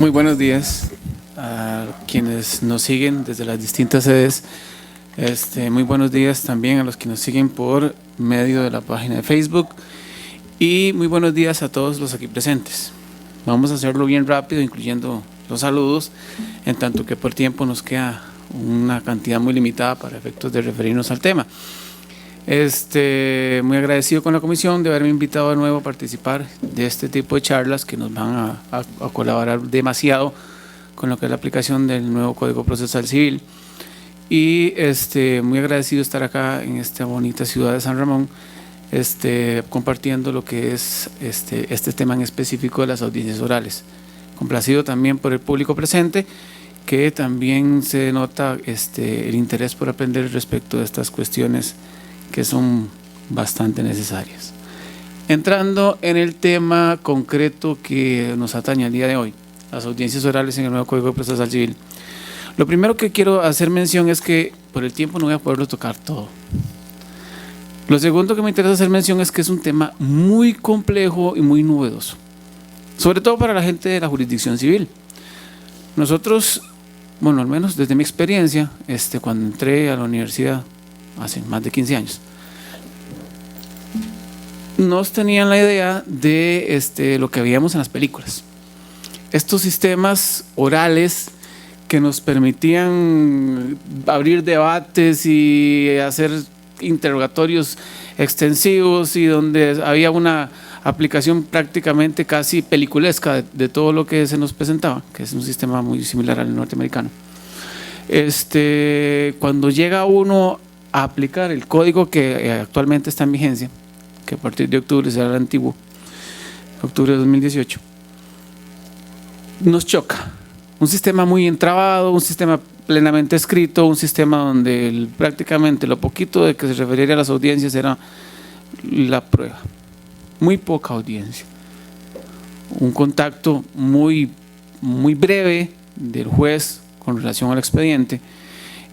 Muy buenos días a quienes nos siguen desde las distintas sedes. Muy buenos días también a los que nos siguen por medio de la página de Facebook y muy buenos días a todos los aquí presentes. Vamos a hacerlo bien rápido, incluyendo los saludos, en tanto que por tiempo nos queda una cantidad muy limitada para efectos de referirnos al tema. Muy agradecido con la comisión de haberme invitado de nuevo a participar de este tipo de charlas que nos van a colaborar demasiado con lo que es la aplicación del nuevo Código Procesal Civil. Y muy agradecido de estar acá en esta bonita ciudad de San Ramón, compartiendo lo que es este tema en específico de las audiencias orales. Complacido también por el público presente, que también se nota el interés por aprender respecto de estas cuestiones que son bastante necesarias. Entrando en el tema concreto que nos atañe el día de hoy, las audiencias orales en el nuevo Código Procesal Civil. Lo primero que quiero hacer mención es que por el tiempo no voy a poderlo tocar todo. Lo segundo que me interesa hacer mención es que es un tema muy complejo y muy novedoso, sobre todo para la gente de la jurisdicción civil. Nosotros, bueno, al menos desde mi experiencia, cuando entré a la universidad hace más de 15 años, nos tenían la idea de lo que veíamos en las películas. Estos sistemas orales que nos permitían abrir debates y hacer interrogatorios extensivos y donde había una aplicación prácticamente casi peliculesca de todo lo que se nos presentaba, que es un sistema muy similar al norteamericano. Cuando llega uno a aplicar el código que actualmente está en vigencia, que a partir de octubre será el antiguo, octubre de 2018, nos choca. Un sistema muy entrabado, un sistema plenamente escrito, un sistema donde prácticamente lo poquito de que se referiría a las audiencias era la prueba, muy poca audiencia, un contacto muy breve del juez con relación al expediente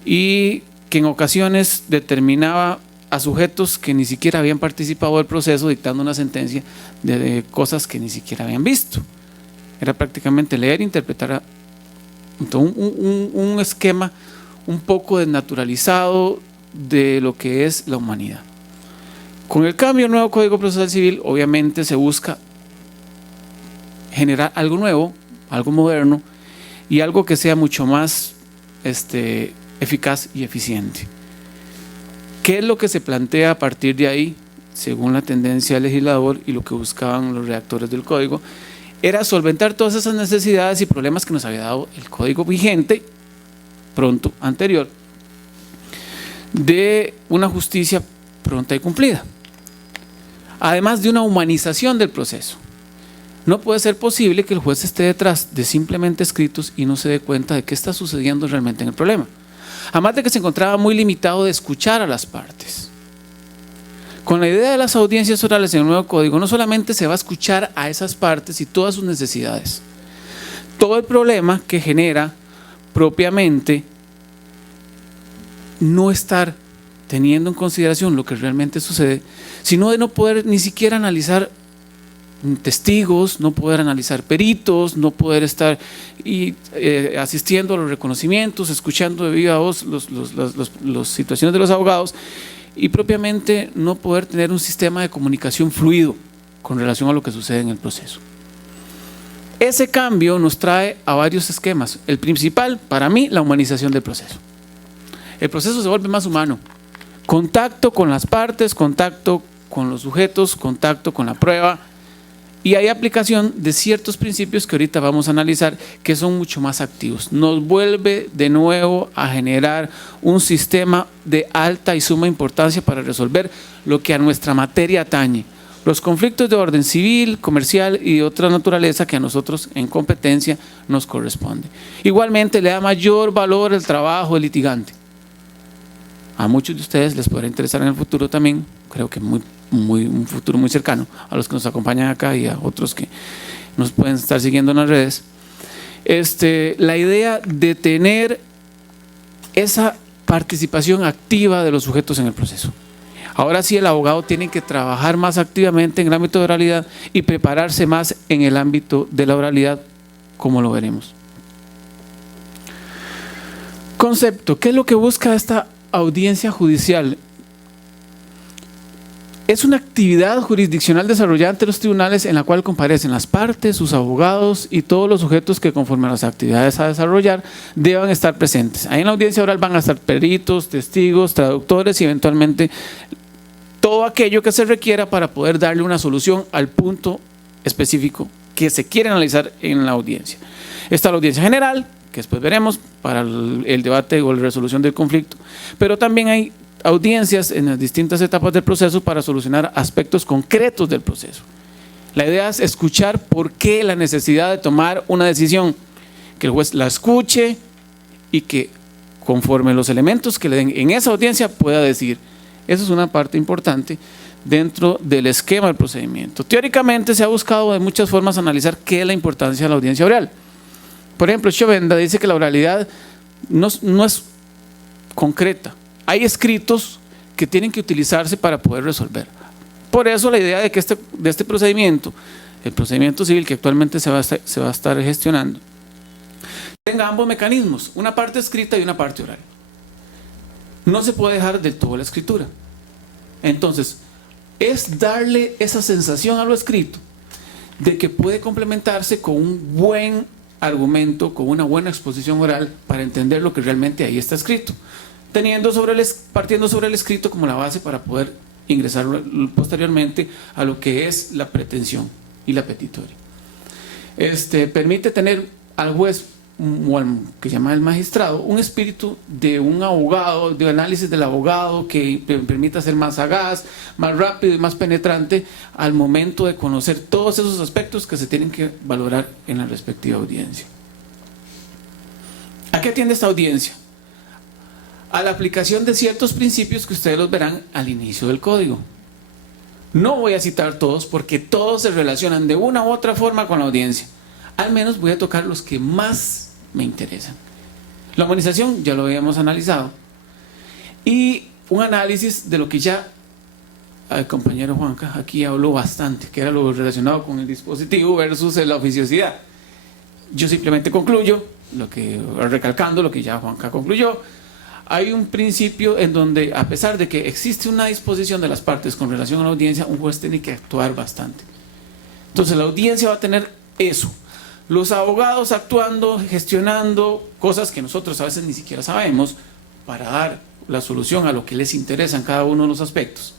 y que en ocasiones determinaba a sujetos que ni siquiera habían participado del proceso dictando una sentencia de cosas que ni siquiera habían visto. Era prácticamente leer e interpretar un esquema un poco desnaturalizado de lo que es la humanidad. Con el cambio al nuevo Código Procesal Civil, obviamente se busca generar algo nuevo, algo moderno y algo que sea mucho más eficaz y eficiente. ¿Qué es lo que se plantea a partir de ahí, según la tendencia del legislador y lo que buscaban los redactores del código? Era solventar todas esas necesidades y problemas que nos había dado el código vigente, pronto, anterior, de una justicia pronta y cumplida, además de una humanización del proceso. No puede ser posible que el juez esté detrás de simplemente escritos y no se dé cuenta de qué está sucediendo realmente en el problema. Además de que se encontraba muy limitado de escuchar a las partes. Con la idea de las audiencias orales en el nuevo código, no solamente se va a escuchar a esas partes y todas sus necesidades, todo el problema que genera propiamente no estar teniendo en consideración lo que realmente sucede, sino de no poder ni siquiera analizar testigos, no poder analizar peritos, no poder estar asistiendo a los reconocimientos, escuchando de viva voz las situaciones de los abogados y propiamente no poder tener un sistema de comunicación fluido con relación a lo que sucede en el proceso. Ese cambio nos trae a varios esquemas. El principal, para mí, la humanización del proceso. El proceso se vuelve más humano. Contacto con las partes, contacto con los sujetos, contacto con la prueba. Y hay aplicación de ciertos principios que ahorita vamos a analizar que son mucho más activos. Nos vuelve de nuevo a generar un sistema de alta y suma importancia para resolver lo que a nuestra materia atañe. Los conflictos de orden civil, comercial y de otra naturaleza que a nosotros en competencia nos corresponde. Igualmente le da mayor valor al trabajo del litigante. A muchos de ustedes les podrá interesar en el futuro también, creo que un futuro muy cercano, a los que nos acompañan acá y a otros que nos pueden estar siguiendo en las redes. La idea de tener esa participación activa de los sujetos en el proceso. Ahora sí, el abogado tiene que trabajar más activamente en el ámbito de oralidad y prepararse más en el ámbito de la oralidad como lo veremos. Concepto, ¿qué es lo que busca esta audiencia judicial? Es una actividad jurisdiccional desarrollada ante los tribunales en la cual comparecen las partes, sus abogados y todos los sujetos que conforme a las actividades a desarrollar deban estar presentes. Ahí en la audiencia oral van a estar peritos, testigos, traductores y eventualmente todo aquello que se requiera para poder darle una solución al punto específico que se quiere analizar en la audiencia. Está la audiencia general, que después veremos para el debate o la resolución del conflicto, pero también hay audiencias en las distintas etapas del proceso para solucionar aspectos concretos del proceso. La idea es escuchar por qué la necesidad de tomar una decisión, que el juez la escuche y que conforme los elementos que le den en esa audiencia pueda decir. Eso es una parte importante dentro del esquema del procedimiento. Teóricamente se ha buscado de muchas formas analizar qué es la importancia de la audiencia oral. Por ejemplo, Chovenda dice que la oralidad no es concreta. Hay escritos que tienen que utilizarse para poder resolver. Por eso la idea de que este procedimiento, el procedimiento civil que actualmente se va a estar gestionando, tenga ambos mecanismos, una parte escrita y una parte oral. No se puede dejar del todo la escritura. Entonces, es darle esa sensación a lo escrito de que puede complementarse con un buen argumento, con una buena exposición oral para entender lo que realmente ahí está escrito, partiendo sobre el escrito como la base para poder ingresar posteriormente a lo que es la pretensión y la petitoria. Permite tener al juez, o al que se llama el magistrado, un espíritu de un abogado, de análisis del abogado que permita ser más sagaz, más rápido y más penetrante al momento de conocer todos esos aspectos que se tienen que valorar en la respectiva audiencia. ¿A qué atiende esta audiencia? A la aplicación de ciertos principios que ustedes los verán al inicio del código. No voy a citar todos porque todos se relacionan de una u otra forma con la audiencia. Al menos voy a tocar los que más me interesan. La humanización ya lo habíamos analizado. Y un análisis de lo que ya el compañero Juanca aquí habló bastante, que era lo relacionado con el dispositivo versus la oficiosidad. Yo simplemente concluyo, recalcando lo que ya Juanca concluyó. Hay un principio en donde, a pesar de que existe una disposición de las partes con relación a la audiencia, un juez tiene que actuar bastante. Entonces la audiencia va a tener eso. Los abogados actuando, gestionando cosas que nosotros a veces ni siquiera sabemos para dar la solución a lo que les interesa en cada uno de los aspectos.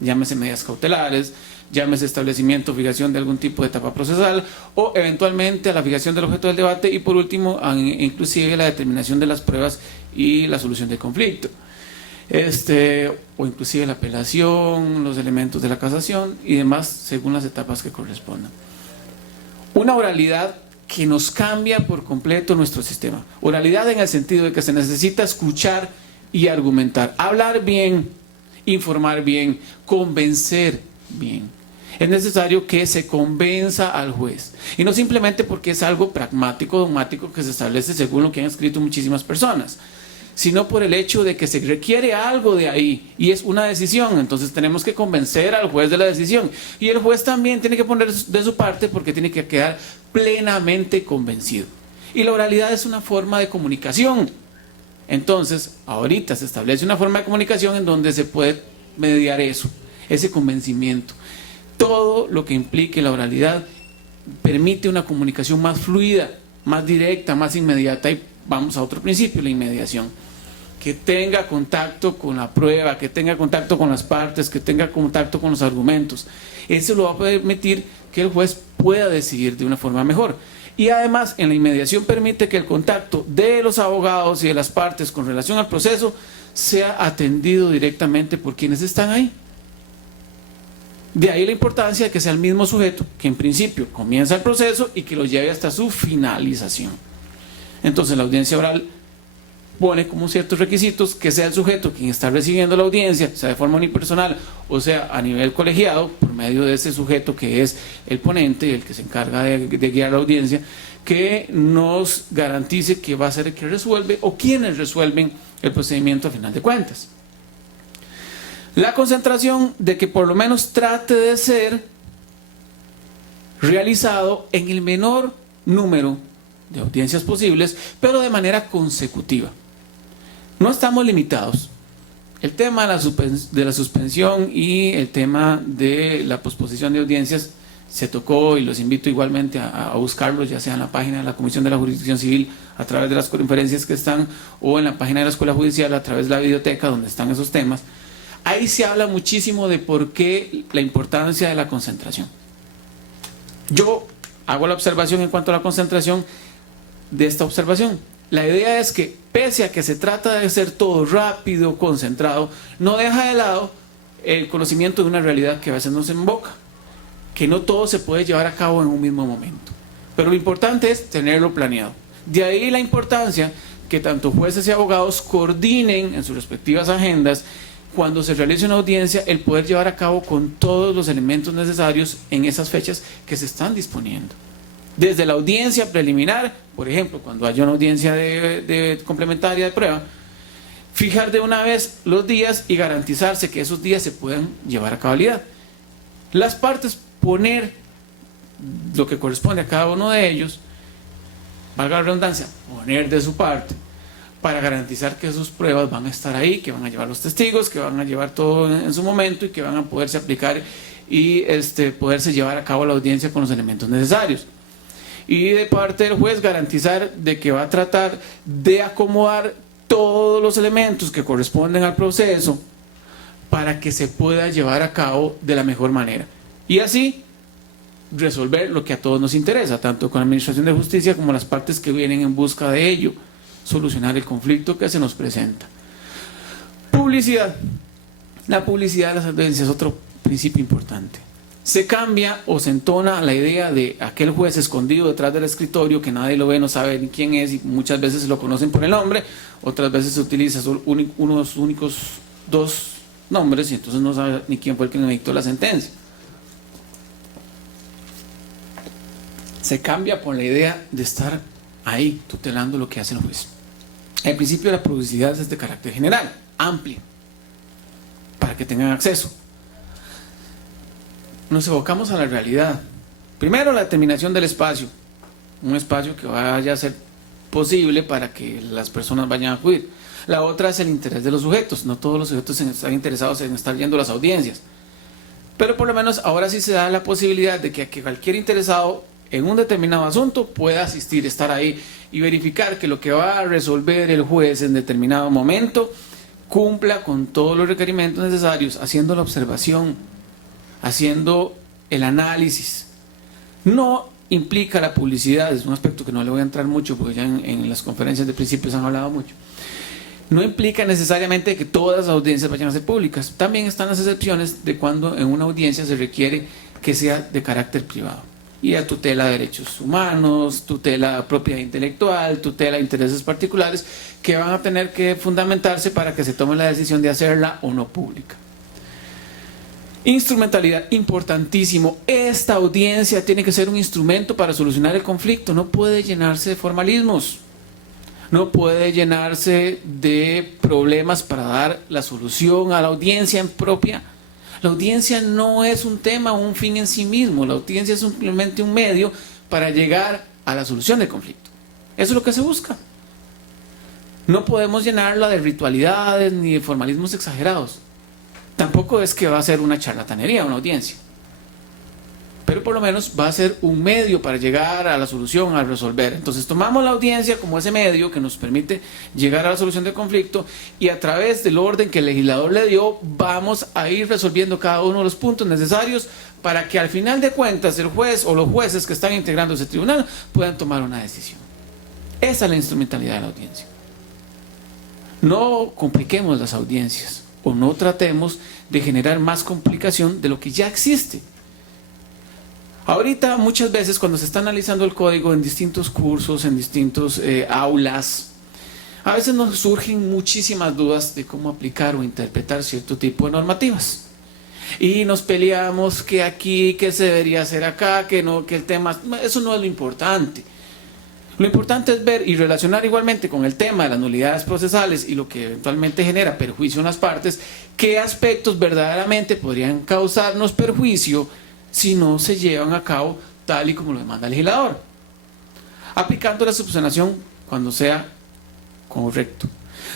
Llámese medidas cautelares, llámese establecimiento o fijación de algún tipo de etapa procesal o eventualmente a la fijación del objeto del debate y por último inclusive la determinación de las pruebas y la solución del conflicto. O inclusive la apelación, los elementos de la casación y demás según las etapas que correspondan. Una oralidad que nos cambia por completo nuestro sistema. Oralidad en el sentido de que se necesita escuchar y argumentar, hablar bien, informar bien, convencer bien. Es necesario que se convenza al juez y no simplemente porque es algo pragmático, dogmático que se establece según lo que han escrito muchísimas personas, sino por el hecho de que se requiere algo de ahí y es una decisión. Entonces tenemos que convencer al juez de la decisión y el juez también tiene que poner de su parte porque tiene que quedar plenamente convencido. Y la oralidad es una forma de comunicación. Entonces ahorita se establece una forma de comunicación en donde se puede mediar eso, ese convencimiento. Todo lo que implique la oralidad permite una comunicación más fluida, más directa, más inmediata. Y vamos a otro principio, la inmediación. Que tenga contacto con la prueba, que tenga contacto con las partes, que tenga contacto con los argumentos. Eso lo va a permitir que el juez pueda decidir de una forma mejor. Y además, en la inmediación permite que el contacto de los abogados y de las partes con relación al proceso sea atendido directamente por quienes están ahí. De ahí la importancia de que sea el mismo sujeto que en principio comienza el proceso y que lo lleve hasta su finalización. Entonces la audiencia oral pone como ciertos requisitos que sea el sujeto quien está recibiendo la audiencia, sea de forma unipersonal o sea a nivel colegiado, por medio de ese sujeto que es el ponente, el que se encarga de guiar la audiencia, que nos garantice que va a ser el que resuelve o quienes resuelven el procedimiento a final de cuentas. La concentración de que por lo menos trate de ser realizado en el menor número de audiencias posibles, pero de manera consecutiva. No estamos limitados. El tema de la suspensión y el tema de la posposición de audiencias se tocó, y los invito igualmente a buscarlos, ya sea en la página de la Comisión de la Jurisdicción Civil a través de las conferencias que están, o en la página de la Escuela Judicial a través de la biblioteca donde están esos temas. Ahí se habla muchísimo de por qué la importancia de la concentración. Yo hago la observación en cuanto a la concentración de esta observación. La idea es que, pese a que se trata de hacer todo rápido, concentrado, no deja de lado el conocimiento de una realidad que a veces nos invoca, que no todo se puede llevar a cabo en un mismo momento. Pero lo importante es tenerlo planeado. De ahí la importancia que tanto jueces y abogados coordinen en sus respectivas agendas cuando se realice una audiencia, el poder llevar a cabo con todos los elementos necesarios en esas fechas que se están disponiendo. Desde la audiencia preliminar, por ejemplo, cuando haya una audiencia de complementaria de prueba, fijar de una vez los días y garantizarse que esos días se puedan llevar a cabalidad. Las partes poner lo que corresponde a cada uno de ellos, valga la redundancia, poner de su parte, para garantizar que sus pruebas van a estar ahí, que van a llevar los testigos, que van a llevar todo en su momento y que van a poderse aplicar y poderse llevar a cabo la audiencia con los elementos necesarios. Y de parte del juez garantizar de que va a tratar de acomodar todos los elementos que corresponden al proceso para que se pueda llevar a cabo de la mejor manera. Y así resolver lo que a todos nos interesa, tanto con la Administración de Justicia como las partes que vienen en busca de ello, solucionar el conflicto que se nos presenta. Publicidad. La publicidad de las audiencias es otro principio importante. Se cambia o se entona la idea de aquel juez escondido detrás del escritorio que nadie lo ve, no sabe ni quién es, y muchas veces lo conocen por el nombre, otras veces se utiliza unos únicos dos nombres y entonces no sabe ni quién fue el que le dictó la sentencia. Se cambia por la idea de estar ahí tutelando lo que hace el juez. El principio de la publicidad es de carácter general, amplio, para que tengan acceso. Nos evocamos a la realidad. Primero, la determinación del espacio, un espacio que vaya a ser posible para que las personas vayan a acudir. La otra es el interés de los sujetos. No todos los sujetos están interesados en estar yendo a las audiencias, pero por lo menos ahora sí se da la posibilidad de que cualquier interesado en un determinado asunto pueda asistir, estar ahí y verificar que lo que va a resolver el juez en determinado momento cumpla con todos los requerimientos necesarios, haciendo la observación, haciendo el análisis. No implica la publicidad, es un aspecto que no le voy a entrar mucho porque ya en las conferencias de principios han hablado mucho. No implica necesariamente que todas las audiencias vayan a ser públicas. También están las excepciones de cuando en una audiencia se requiere que sea de carácter privado. Y a tutela de derechos humanos, tutela propiedad intelectual, tutela de intereses particulares que van a tener que fundamentarse para que se tome la decisión de hacerla o no pública. Instrumentalidad, importantísimo. Esta audiencia tiene que ser un instrumento para solucionar el conflicto. No puede llenarse de formalismos. No puede llenarse de problemas para dar la solución a la audiencia en propia. La audiencia no es un tema o un fin en sí mismo. La audiencia es simplemente un medio para llegar a la solución del conflicto. Eso es lo que se busca. No podemos llenarla de ritualidades ni de formalismos exagerados. Tampoco es que va a ser una charlatanería una audiencia, pero por lo menos va a ser un medio para llegar a la solución, a resolver. Entonces tomamos la audiencia como ese medio que nos permite llegar a la solución del conflicto, y a través del orden que el legislador le dio vamos a ir resolviendo cada uno de los puntos necesarios para que al final de cuentas el juez o los jueces que están integrando ese tribunal puedan tomar una decisión. Esa es la instrumentalidad de la audiencia. No compliquemos las audiencias o no tratemos de generar más complicación de lo que ya existe. Ahorita muchas veces cuando se está analizando el código en distintos cursos, en distintos aulas, a veces nos surgen muchísimas dudas de cómo aplicar o interpretar cierto tipo de normativas. Y nos peleamos que aquí, que se debería hacer acá, que no, que el tema, eso no es lo importante. Lo importante es ver y relacionar igualmente con el tema de las nulidades procesales y lo que eventualmente genera perjuicio en las partes, qué aspectos verdaderamente podrían causarnos perjuicio si no se llevan a cabo tal y como lo demanda el legislador. aplicando la subsanación cuando sea correcto.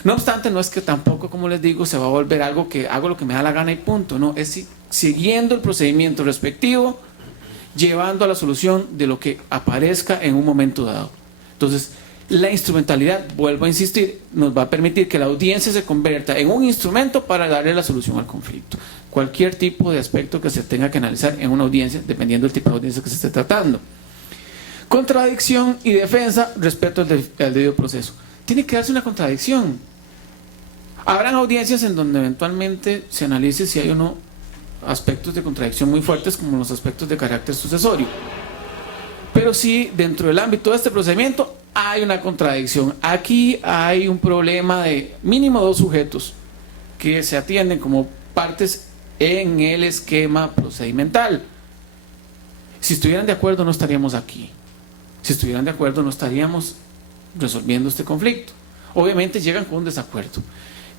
No obstante, no es que tampoco, como les digo, se va a volver algo que hago lo que me da la gana y punto. No, es siguiendo el procedimiento respectivo, llevando a la solución de lo que aparezca en un momento dado. Entonces, la instrumentalidad, vuelvo a insistir, nos va a permitir que la audiencia se convierta en un instrumento para darle la solución al conflicto. Cualquier tipo de aspecto que se tenga que analizar en una audiencia, dependiendo del tipo de audiencia que se esté tratando. Contradicción y defensa respecto al debido proceso. Tiene que darse una contradicción. Habrán audiencias en donde eventualmente se analice si hay o no aspectos de contradicción muy fuertes, como los aspectos de carácter sucesorio. Pero sí, dentro del ámbito de este procedimiento hay una contradicción. Aquí hay un problema de mínimo 2 sujetos que se atienden como partes en el esquema procedimental. Si estuvieran de acuerdo, no estaríamos aquí. Si estuvieran de acuerdo, no estaríamos resolviendo este conflicto. Obviamente llegan con un desacuerdo.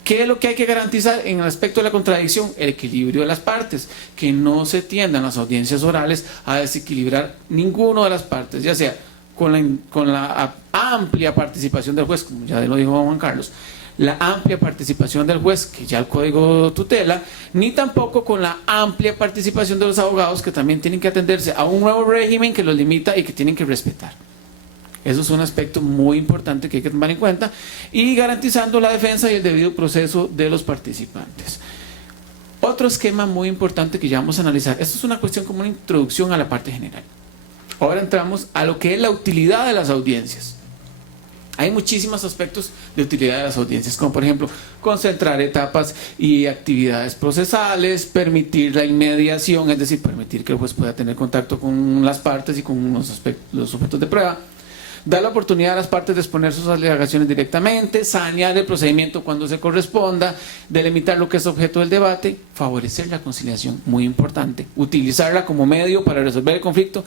¿Qué es lo que hay que garantizar en el aspecto de la contradicción? El equilibrio de las partes, que no se tiendan las audiencias orales a desequilibrar ninguna de las partes, ya sea con la amplia participación del juez, como ya lo dijo Juan Carlos, la amplia participación del juez, que ya el código tutela, ni tampoco con la amplia participación de los abogados, que también tienen que atenderse a un nuevo régimen que los limita y que tienen que respetar. Eso es un aspecto muy importante que hay que tomar en cuenta, y garantizando la defensa y el debido proceso de los participantes. Otro esquema muy importante que ya vamos a analizar, esto es una cuestión como una introducción a la parte general. Ahora entramos a lo que es la utilidad de las audiencias. Hay muchísimos aspectos de utilidad de las audiencias, como por ejemplo, concentrar etapas y actividades procesales, permitir la inmediación, es decir, permitir que el juez pueda tener contacto con las partes y con los sujetos de prueba, dar la oportunidad a las partes de exponer sus alegaciones directamente, sanear el procedimiento cuando se corresponda, delimitar lo que es objeto del debate, favorecer la conciliación, muy importante, utilizarla como medio para resolver el conflicto,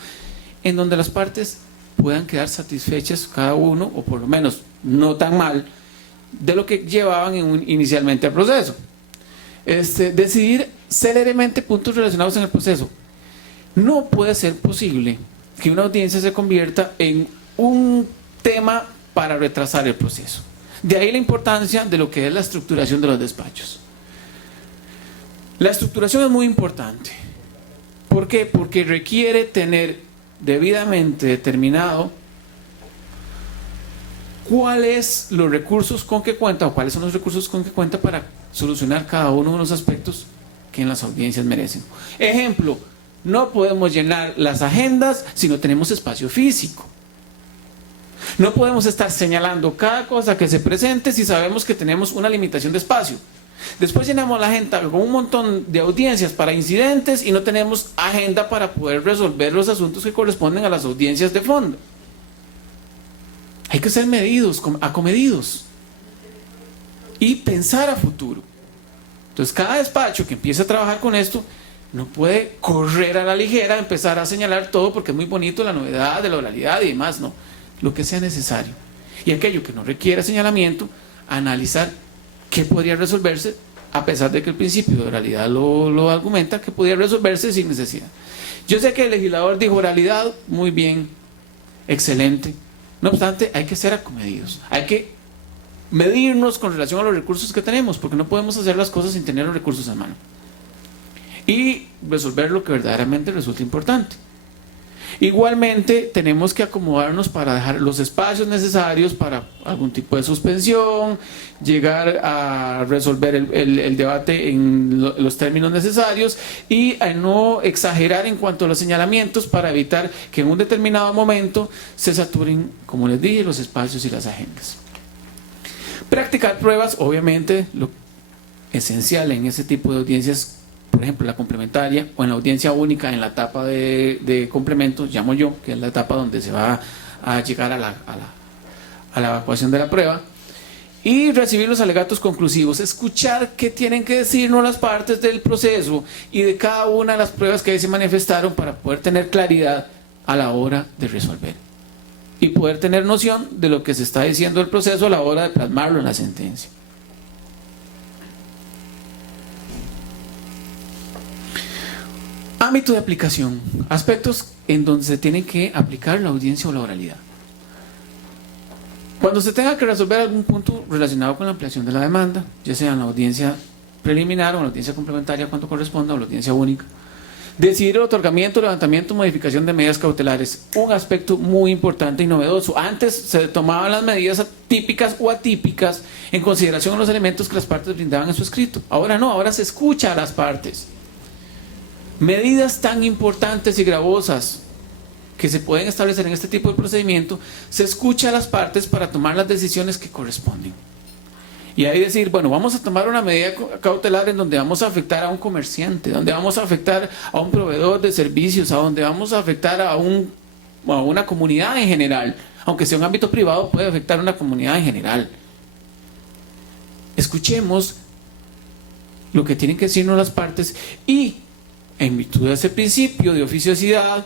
en donde las partes puedan quedar satisfechas cada uno, o por lo menos no tan mal, de lo que llevaban inicialmente al proceso. Decidir céleremente puntos relacionados en el proceso. No puede ser posible que una audiencia se convierta en un tema para retrasar el proceso. De ahí la importancia de lo que es la estructuración de los despachos. La estructuración es muy importante. ¿Por qué? Porque requiere tener debidamente determinado cuáles los recursos con que cuenta, o cuáles son los recursos con que cuenta para solucionar cada uno de los aspectos que en las audiencias merecen. Ejemplo, no podemos llenar las agendas si no tenemos espacio físico. No podemos estar señalando cada cosa que se presente si sabemos que tenemos una limitación de espacio. Después llenamos la agenda con un montón de audiencias para incidentes y no tenemos agenda para poder resolver los asuntos que corresponden a las audiencias de fondo. Hay que ser medidos, acomedidos y pensar a futuro. Entonces, cada despacho que empiece a trabajar con esto no puede correr a la ligera, empezar a señalar todo porque es muy bonito la novedad de la oralidad y demás, no. Lo que sea necesario. Y aquello que no requiera señalamiento, analizar qué podría resolverse, a pesar de que el principio de oralidad lo argumenta, que podría resolverse sin necesidad. Yo sé que el legislador dijo oralidad, muy bien, excelente. No obstante, hay que ser acomedidos. Hay que medirnos con relación a los recursos que tenemos, porque no podemos hacer las cosas sin tener los recursos a mano. Y resolver lo que verdaderamente resulta importante. Igualmente tenemos que acomodarnos para dejar los espacios necesarios para algún tipo de suspensión, llegar a resolver el debate en los términos necesarios y a no exagerar en cuanto a los señalamientos para evitar que en un determinado momento se saturen, como les dije, los espacios y las agendas. Practicar pruebas, obviamente, lo esencial en ese tipo de audiencias, por ejemplo, la complementaria o en la audiencia única, en la etapa de complementos, llamo yo, que es la etapa donde se va a llegar a la evacuación de la prueba, y recibir los alegatos conclusivos, escuchar qué tienen que decirnos las partes del proceso y de cada una de las pruebas que ahí se manifestaron para poder tener claridad a la hora de resolver y poder tener noción de lo que se está diciendo del proceso a la hora de plasmarlo en la sentencia. Ámbito de aplicación, aspectos en donde se tiene que aplicar la audiencia o la oralidad. Cuando se tenga que resolver algún punto relacionado con la ampliación de la demanda, ya sea en la audiencia preliminar o en la audiencia complementaria cuando corresponda o la audiencia única, decidir el otorgamiento, levantamiento, modificación de medidas cautelares, un aspecto muy importante y novedoso. Antes se tomaban las medidas típicas o atípicas en consideración de los elementos que las partes brindaban en su escrito. Ahora no, ahora se escucha a las partes. Medidas tan importantes y gravosas que se pueden establecer en este tipo de procedimiento, se escucha a las partes para tomar las decisiones que corresponden. Y ahí decir, bueno, vamos a tomar una medida cautelar en donde vamos a afectar a un comerciante, donde vamos a afectar a un proveedor de servicios, a donde vamos a afectar a una comunidad en general. Aunque sea un ámbito privado, puede afectar a una comunidad en general. Escuchemos lo que tienen que decirnos las partes y, en virtud de ese principio de oficiosidad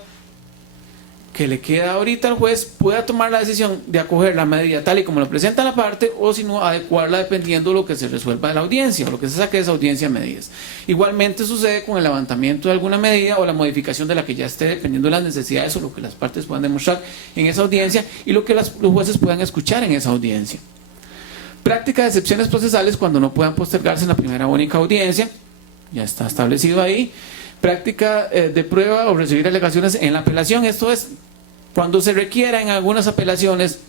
que le queda ahorita al juez, pueda tomar la decisión de acoger la medida tal y como lo presenta la parte, o si no, adecuarla dependiendo de lo que se resuelva de la audiencia o lo que se saque de esa audiencia a medidas. Igualmente sucede con el levantamiento de alguna medida o la modificación de la que ya esté, dependiendo de las necesidades o lo que las partes puedan demostrar en esa audiencia y lo que los jueces puedan escuchar en esa audiencia. Práctica de excepciones procesales cuando no puedan postergarse en la primera o única audiencia, ya está establecido ahí. Práctica de prueba o recibir alegaciones en la apelación, esto es cuando se requiera en algunas apelaciones,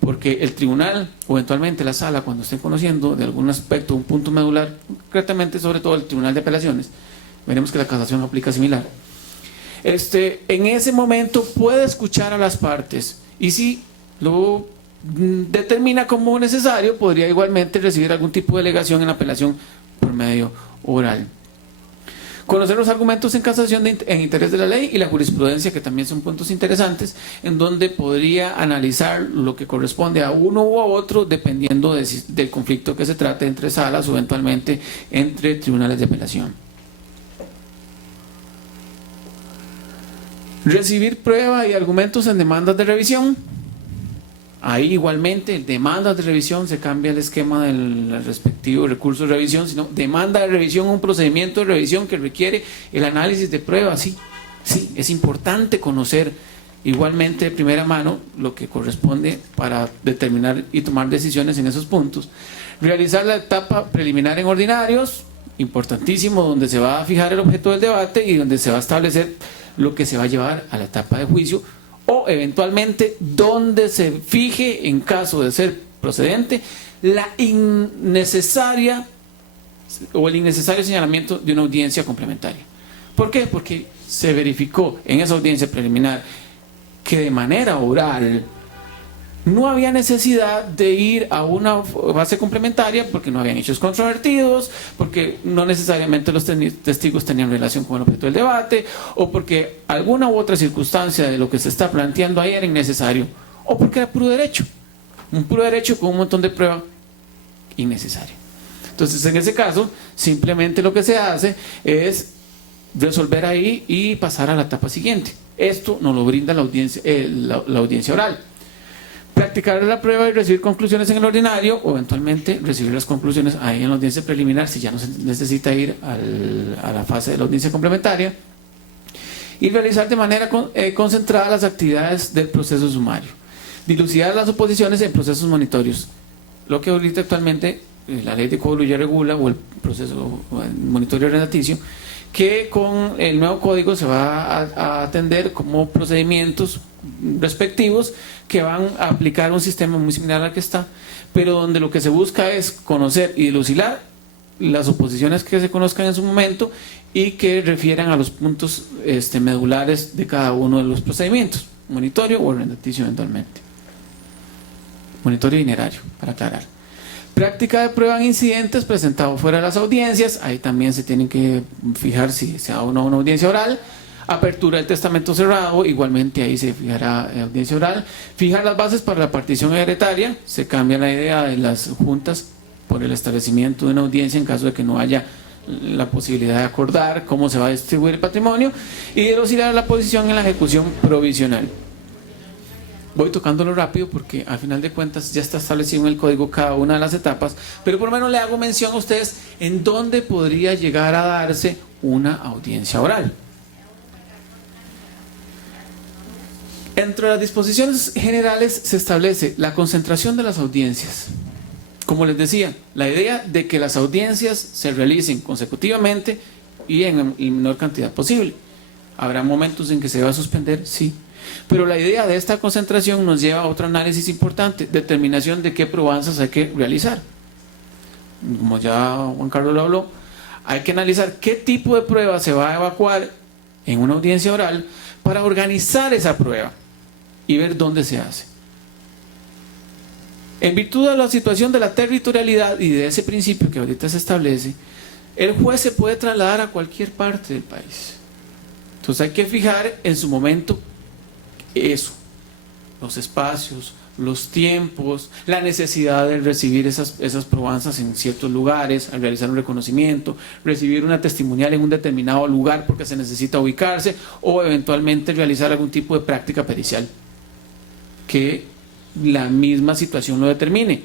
porque el tribunal o eventualmente la sala, cuando estén conociendo de algún aspecto, un punto medular, concretamente sobre todo el tribunal de apelaciones, veremos que la casación aplica similar, en ese momento puede escuchar a las partes y si lo determina como necesario, podría igualmente recibir algún tipo de alegación en la apelación por medio oral. Conocer los argumentos en casación en interés de la ley y la jurisprudencia, que también son puntos interesantes, en donde podría analizar lo que corresponde a uno u a otro, dependiendo del conflicto que se trate entre salas o eventualmente entre tribunales de apelación. Recibir prueba y argumentos en demandas de revisión. Ahí igualmente, demandas de revisión, se cambia el esquema del respectivo recurso de revisión, sino demanda de revisión, un procedimiento de revisión que requiere el análisis de pruebas. Sí, es importante conocer igualmente de primera mano lo que corresponde para determinar y tomar decisiones en esos puntos. Realizar la etapa preliminar en ordinarios, importantísimo, donde se va a fijar el objeto del debate y donde se va a establecer lo que se va a llevar a la etapa de juicio, o eventualmente donde se fije, en caso de ser procedente, la innecesaria o el innecesario señalamiento de una audiencia complementaria. ¿Por qué? Porque se verificó en esa audiencia preliminar que de manera oral no había necesidad de ir a una base complementaria porque no habían hechos controvertidos, porque no necesariamente los testigos tenían relación con el objeto del debate, o porque alguna u otra circunstancia de lo que se está planteando ahí era innecesario, o porque era puro derecho, un puro derecho con un montón de prueba innecesaria. Entonces, en ese caso, simplemente lo que se hace es resolver ahí y pasar a la etapa siguiente. Esto nos lo brinda la audiencia oral. Practicar la prueba y recibir conclusiones en el ordinario, o eventualmente recibir las conclusiones ahí en la audiencia preliminar si ya no se necesita ir a la fase de la audiencia complementaria, y realizar de manera concentrada las actividades del proceso sumario. Dilucidar las oposiciones en procesos monitorios, lo que ahorita actualmente la ley de código ya regula, o el proceso o el monitorio renaticio, que con el nuevo código se va a atender como procedimientos respectivos que van a aplicar un sistema muy similar al que está, pero donde lo que se busca es conocer y dilucidar las oposiciones que se conozcan en su momento y que refieran a los puntos medulares de cada uno de los procedimientos, monitorio o renaticio eventualmente. Monitorio itinerario, para aclarar. Práctica de prueba en incidentes presentados fuera de las audiencias, ahí también se tienen que fijar si se da una audiencia oral. Apertura del testamento cerrado, igualmente ahí se fijará audiencia oral. Fijar las bases para la partición hereditaria, se cambia la idea de las juntas por el establecimiento de una audiencia en caso de que no haya la posibilidad de acordar cómo se va a distribuir el patrimonio, y dilucidar la posición en la ejecución provisional. Voy tocándolo rápido porque al final de cuentas ya está establecido en el código cada una de las etapas, pero por lo menos le hago mención a ustedes en dónde podría llegar a darse una audiencia oral. Entre las disposiciones generales se establece la concentración de las audiencias. Como les decía, la idea de que las audiencias se realicen consecutivamente y en la menor cantidad posible. ¿Habrá momentos en que se va a suspender? Sí. Pero la idea de esta concentración nos lleva a otro análisis importante, determinación de qué probanzas hay que realizar. Como ya Juan Carlos lo habló, hay que analizar qué tipo de prueba se va a evacuar en una audiencia oral para organizar esa prueba y ver dónde se hace. En virtud de la situación de la territorialidad y de ese principio que ahorita se establece, el juez se puede trasladar a cualquier parte del país. Entonces hay que fijar en su momento eso, los espacios, los tiempos, la necesidad de recibir esas probanzas en ciertos lugares, al realizar un reconocimiento, recibir una testimonial en un determinado lugar porque se necesita ubicarse, o eventualmente realizar algún tipo de práctica pericial que la misma situación lo determine.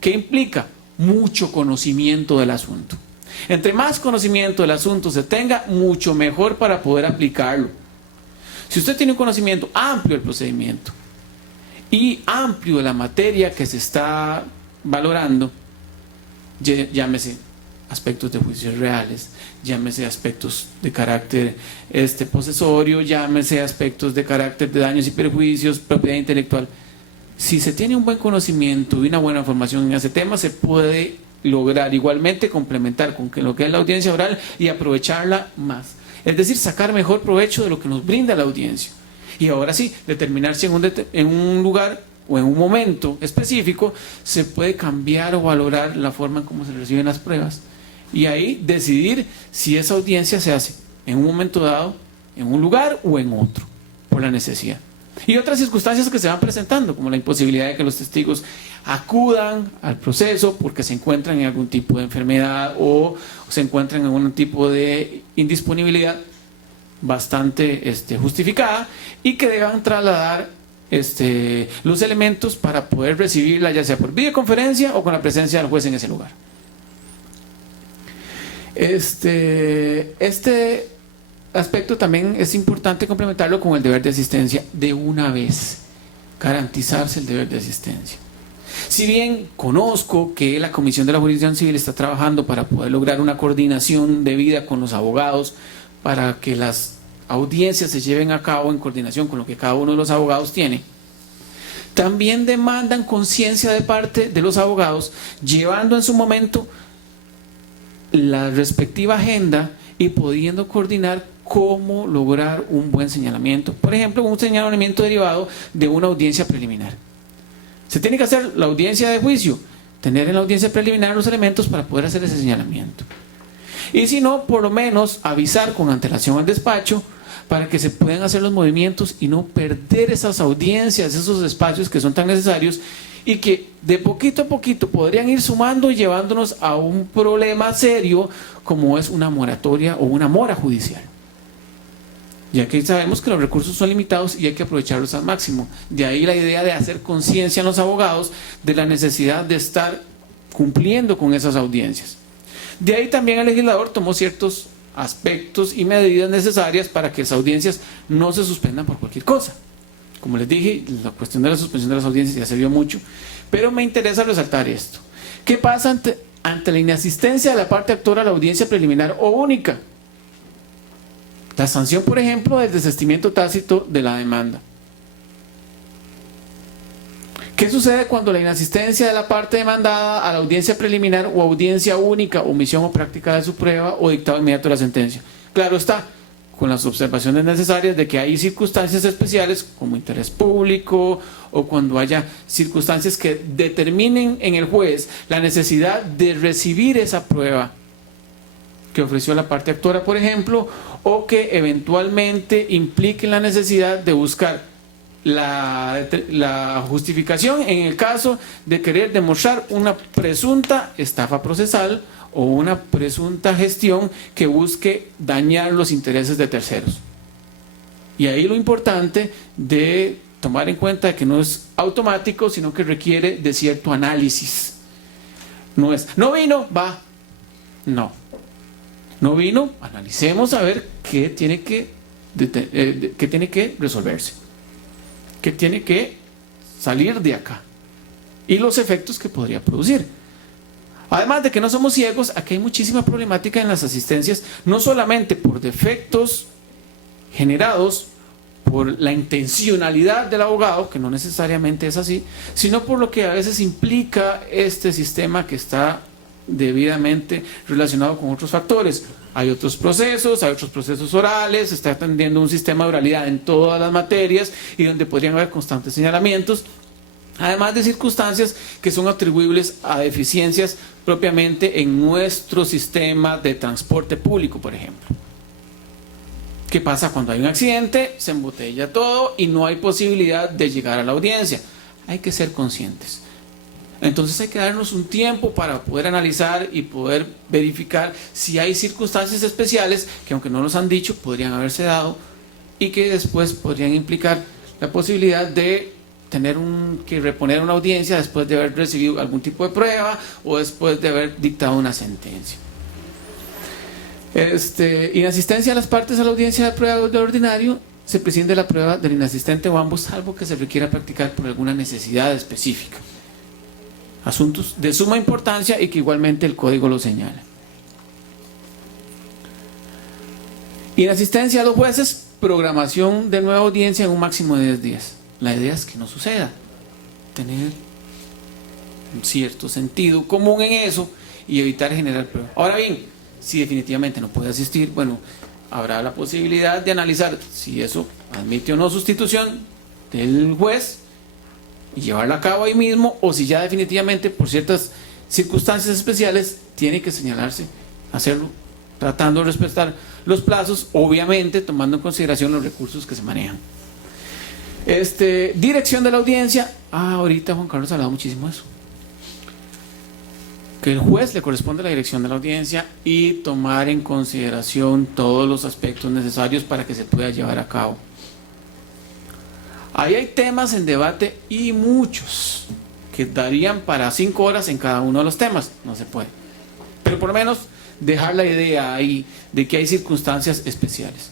¿Qué implica? Mucho conocimiento del asunto. Entre más conocimiento del asunto se tenga, mucho mejor para poder aplicarlo. Si usted tiene un conocimiento amplio del procedimiento y amplio de la materia que se está valorando, llámese aspectos de juicios reales, llámese aspectos de carácter posesorio, llámese aspectos de carácter de daños y perjuicios, propiedad intelectual. Si se tiene un buen conocimiento y una buena formación en ese tema, se puede lograr igualmente complementar con lo que es la audiencia oral y aprovecharla más. Es decir, sacar mejor provecho de lo que nos brinda la audiencia. Y ahora sí, determinar si en un lugar o en un momento específico se puede cambiar o valorar la forma en cómo se reciben las pruebas. Y ahí decidir si esa audiencia se hace en un momento dado, en un lugar o en otro, por la necesidad. Y otras circunstancias que se van presentando, como la imposibilidad de que los testigos acudan al proceso porque se encuentran en algún tipo de enfermedad o se encuentran en algún tipo de indisponibilidad bastante justificada, y que deban trasladar los elementos para poder recibirla, ya sea por videoconferencia o con la presencia del juez en ese lugar. Este aspecto también es importante complementarlo con el deber de asistencia de una vez, garantizarse el deber de asistencia. Si bien conozco que la Comisión de la Jurisdicción Civil está trabajando para poder lograr una coordinación debida con los abogados para que las audiencias se lleven a cabo en coordinación con lo que cada uno de los abogados tiene, también demandan conciencia de parte de los abogados, llevando en su momento la respectiva agenda y pudiendo coordinar cómo lograr un buen señalamiento. Por ejemplo, un señalamiento derivado de una audiencia preliminar. Se tiene que hacer la audiencia de juicio, tener en la audiencia preliminar los elementos para poder hacer ese señalamiento. Y si no, por lo menos avisar con antelación al despacho para que se puedan hacer los movimientos y no perder esas audiencias, esos espacios que son tan necesarios y que de poquito a poquito podrían ir sumando y llevándonos a un problema serio como es una moratoria o una mora judicial. Ya que sabemos que los recursos son limitados y hay que aprovecharlos al máximo. De ahí la idea de hacer conciencia en los abogados de la necesidad de estar cumpliendo con esas audiencias. De ahí también el legislador tomó ciertos aspectos y medidas necesarias para que las audiencias no se suspendan por cualquier cosa. Como les dije, la cuestión de la suspensión de las audiencias ya se vio mucho, pero me interesa resaltar esto. ¿Qué pasa ante la inasistencia de la parte actora a la audiencia preliminar o única? La sanción, por ejemplo, del desistimiento tácito de la demanda. ¿Qué sucede cuando la inasistencia de la parte demandada a la audiencia preliminar o audiencia única, omisión o práctica de su prueba o dictado inmediato de la sentencia? Claro está, con las observaciones necesarias de que hay circunstancias especiales como interés público o cuando haya circunstancias que determinen en el juez la necesidad de recibir esa prueba que ofreció la parte actora, por ejemplo, o que eventualmente impliquen la necesidad de buscar la justificación en el caso de querer demostrar una presunta estafa procesal o una presunta gestión que busque dañar los intereses de terceros. Y ahí lo importante de tomar en cuenta que no es automático, sino que requiere de cierto análisis. No es, no vino, va. No vino, analicemos a ver qué tiene que resolverse. que tiene que salir de acá y los efectos que podría producir. Además de que no somos ciegos, aquí hay muchísima problemática en las asistencias, no solamente por defectos generados por la intencionalidad del abogado, que no necesariamente es así, sino por lo que a veces implica este sistema que está debidamente relacionado con otros factores. Hay otros procesos orales, se está atendiendo un sistema de oralidad en todas las materias y donde podrían haber constantes señalamientos, además de circunstancias que son atribuibles a deficiencias propiamente en nuestro sistema de transporte público, por ejemplo. ¿Qué pasa cuando hay un accidente? Se embotella todo y no hay posibilidad de llegar a la audiencia. Hay que ser conscientes. Entonces hay que darnos un tiempo para poder analizar y poder verificar si hay circunstancias especiales que, aunque no nos han dicho, podrían haberse dado y que después podrían implicar la posibilidad de tener que reponer una audiencia después de haber recibido algún tipo de prueba o después de haber dictado una sentencia. Inasistencia a las partes a la audiencia de prueba de ordinario, se prescinde la prueba del inasistente o ambos, salvo que se requiera practicar por alguna necesidad específica. Asuntos de suma importancia y que igualmente el código lo señala. Inasistencia a los jueces, programación de nueva audiencia en un máximo de 10 días. La idea es que no suceda, tener un cierto sentido común en eso y evitar generar pruebas. Ahora bien, si definitivamente no puede asistir, bueno, habrá la posibilidad de analizar si eso admite o no sustitución del juez y llevarla a cabo ahí mismo, o si ya definitivamente por ciertas circunstancias especiales tiene que señalarse, hacerlo, tratando de respetar los plazos, obviamente tomando en consideración los recursos que se manejan. Dirección de la audiencia. Ahorita Juan Carlos ha hablado muchísimo de eso, que el juez le corresponde la dirección de la audiencia y tomar en consideración todos los aspectos necesarios para que se pueda llevar a cabo. Ahí hay temas en debate y muchos que darían para 5 horas en cada uno de los temas. No se puede, pero por lo menos dejar la idea ahí de que hay circunstancias especiales.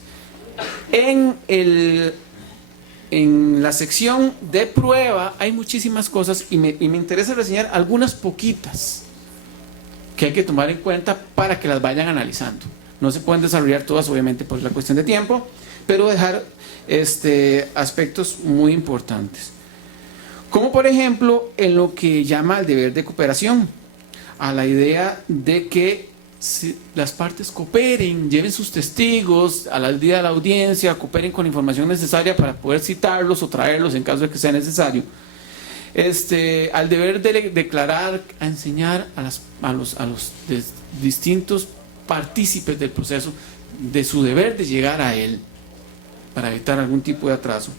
En la sección de prueba hay muchísimas cosas y me interesa reseñar algunas poquitas que hay que tomar en cuenta para que las vayan analizando. No se pueden desarrollar todas, obviamente, por la cuestión de tiempo, pero dejar aspectos muy importantes. Como por ejemplo, en lo que llama el deber de cooperación, a la idea de que las partes cooperen, lleven sus testigos al día de la audiencia, cooperen con la información necesaria para poder citarlos o traerlos en caso de que sea necesario. Al deber de declarar, a enseñar a los distintos partícipes del proceso de su deber de llegar a él para evitar algún tipo de atraso.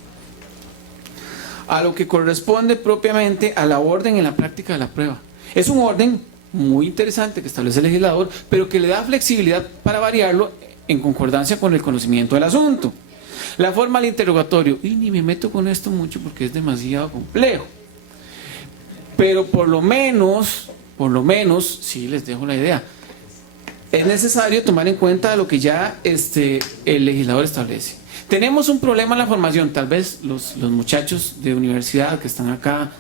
A lo que corresponde propiamente a la orden en la práctica de la prueba. Es un orden muy interesante que establece el legislador, pero que le da flexibilidad para variarlo en concordancia con el conocimiento del asunto. La forma del interrogatorio, y ni me meto con esto mucho porque es demasiado complejo, pero por lo menos, sí les dejo la idea, es necesario tomar en cuenta lo que ya el legislador establece. Tenemos un problema en la formación, tal vez los muchachos de universidad que están acá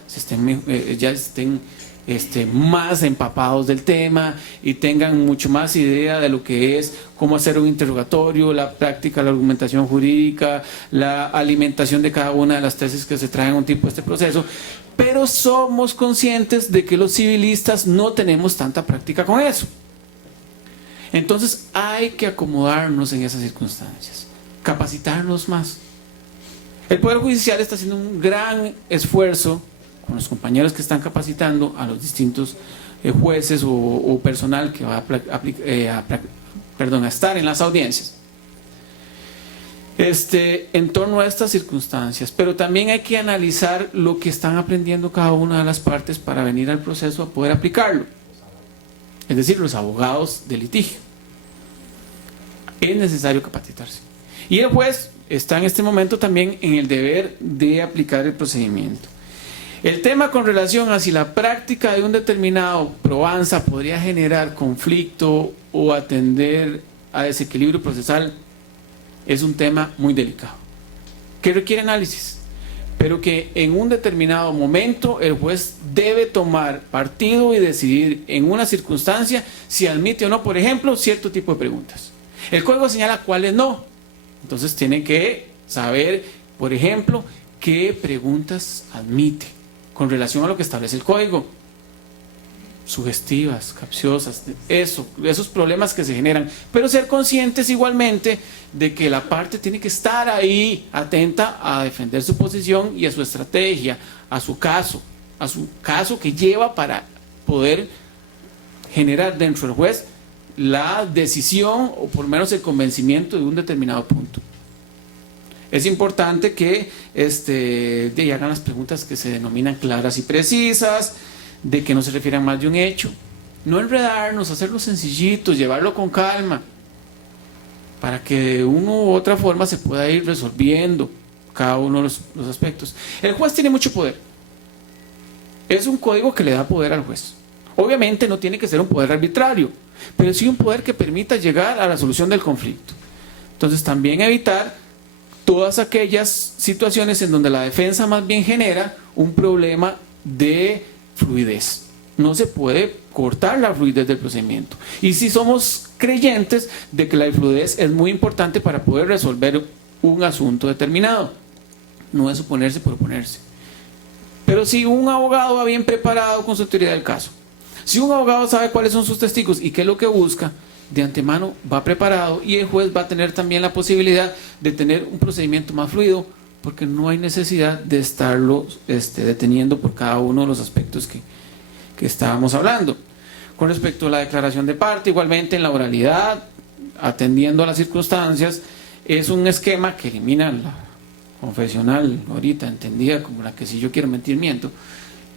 ya estén más empapados del tema y tengan mucho más idea de lo que es cómo hacer un interrogatorio, la práctica, la argumentación jurídica, la alimentación de cada una de las tesis que se traen a un tipo de este proceso, pero somos conscientes de que los civilistas no tenemos tanta práctica con eso. Entonces hay que acomodarnos en esas circunstancias, capacitarnos más. El Poder Judicial está haciendo un gran esfuerzo con los compañeros que están capacitando a los distintos jueces o personal que va a estar en las audiencias en torno a estas circunstancias, pero también hay que analizar lo que están aprendiendo cada una de las partes para venir al proceso a poder aplicarlo, es decir, los abogados de litigio. Es necesario capacitarse y el juez está en este momento también en el deber de aplicar el procedimiento. El tema con relación a si la práctica de un determinado probanza podría generar conflicto o atender a desequilibrio procesal es un tema muy delicado, que requiere análisis, pero que en un determinado momento el juez debe tomar partido y decidir en una circunstancia si admite o no, por ejemplo, cierto tipo de preguntas. El código señala cuáles no. Entonces tienen que saber, por ejemplo, qué preguntas admite con relación a lo que establece el código. Sugestivas, capciosas, esos problemas que se generan, pero ser conscientes igualmente de que la parte tiene que estar ahí atenta a defender su posición y a su estrategia, a su caso que lleva para poder generar dentro del juez la decisión o por lo menos el convencimiento de un determinado punto. Es importante que hagan las preguntas que se denominan claras y precisas, de que no se refieran más de un hecho, no enredarnos, hacerlo sencillito, llevarlo con calma, para que de una u otra forma se pueda ir resolviendo cada uno de los aspectos. El juez tiene mucho poder. Es un código que le da poder al juez. Obviamente no tiene que ser un poder arbitrario, pero sí un poder que permita llegar a la solución del conflicto. Entonces también evitar todas aquellas situaciones en donde la defensa más bien genera un problema de fluidez. No se puede cortar la fluidez del procedimiento. Y si somos creyentes de que la fluidez es muy importante para poder resolver un asunto determinado. No es oponerse por oponerse. Pero si un abogado va bien preparado con su teoría del caso, si un abogado sabe cuáles son sus testigos y qué es lo que busca, de antemano va preparado y el juez va a tener también la posibilidad de tener un procedimiento más fluido, porque no hay necesidad de estarlo deteniendo por cada uno de los aspectos que estábamos hablando. Con respecto a la declaración de parte, igualmente en la oralidad, atendiendo a las circunstancias, es un esquema que elimina la confesional, ahorita entendida como la que si yo quiero mentir, miento,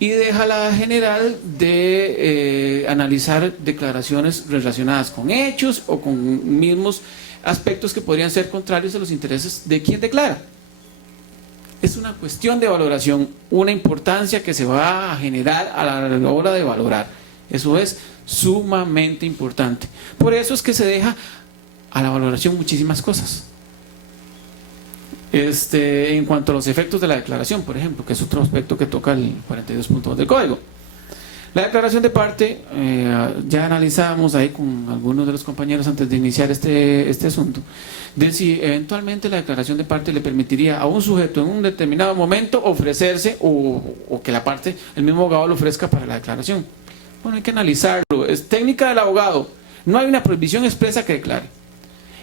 y deja la general de analizar declaraciones relacionadas con hechos o con mismos aspectos que podrían ser contrarios a los intereses de quien declara. Es una cuestión de valoración, una importancia que se va a generar a la hora de valorar. Eso es sumamente importante. Por eso es que se deja a la valoración muchísimas cosas. En cuanto a los efectos de la declaración, por ejemplo, que es otro aspecto que toca el 42.2 del código. La declaración de parte, ya analizábamos ahí con algunos de los compañeros antes de iniciar este asunto, de si eventualmente la declaración de parte le permitiría a un sujeto en un determinado momento ofrecerse o que la parte, el mismo abogado lo ofrezca para la declaración. Bueno, hay que analizarlo. Es técnica del abogado. No hay una prohibición expresa que declare.